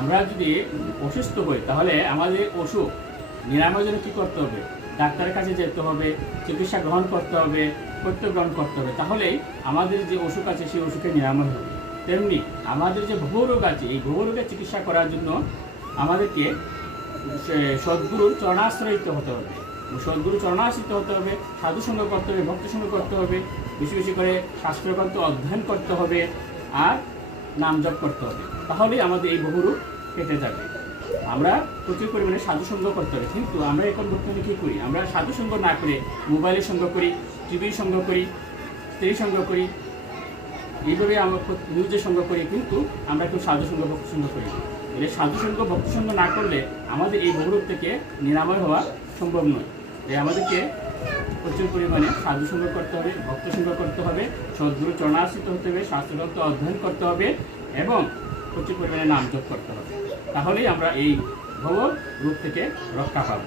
আমরা যদি অসুস্থ হই তাহলে আমাদের অসুখ নিরাময়ের জন্য কী করতে হবে? ডাক্তারের কাছে যেতে হবে, চিকিৎসা গ্রহণ করতে হবে, প্রত্যয় গ্রহণ করতে হবে। তাহলেই আমাদের যে অসুখ আছে সেই অসুখের নিরাময় হবে। তেমনি আমাদের যে ভবরোগ আছে, এই ভবরোগের চিকিৎসা করার জন্য আমাদেরকে সদ্গুরুর চরণাশ্রয়িত হতে হবে। সদ্গুরু চরণাশ্রিত হতে হবে, সাধুসঙ্গ করতে হবে, ভক্তসঙ্গ করতে হবে, বেশি বেশি করে শাস্ত্রগ্রন্থ অধ্যয়ন করতে হবে আর নাম জপ করতে হবে। তাহলেই আমাদের এই বহুরূপ কেটে যাবে। আমরা প্রচুর পরিমাণে সাধুসঙ্গ করতে হবে, কিন্তু আমরা এখন বর্তমানে কী করি? আমরা সাধুসঙ্গ না করে মোবাইলের সঙ্গ করি, টিভির সঙ্গ করি, স্ত্রীর সঙ্গ করি, এইভাবে আমরা নিউজের সঙ্গ করি, কিন্তু আমরা কেউ সাধুসঙ্গ ভক্তসঙ্গ করি। এর সাধুসঙ্গ ভক্তসঙ্গ না করলে আমাদের এই বহুরূপ থেকে নিরাময় হওয়া সম্ভব নয়। তাই আমাদেরকে প্রচুর পরিমাণে সাধুসঙ্গ করতে হবে, ভক্তসঙ্গ করতে হবে, সদ্গুরু চরণাশ্রিত হতে হবে, শাস্ত্রগ্রন্থ অধ্যয়ন করতে হবে এবং প্রচুর পরিমাণে নাম জপ করতে হবে। তাহলেই আমরা এই ভব রূপ থেকে রক্ষা পাব।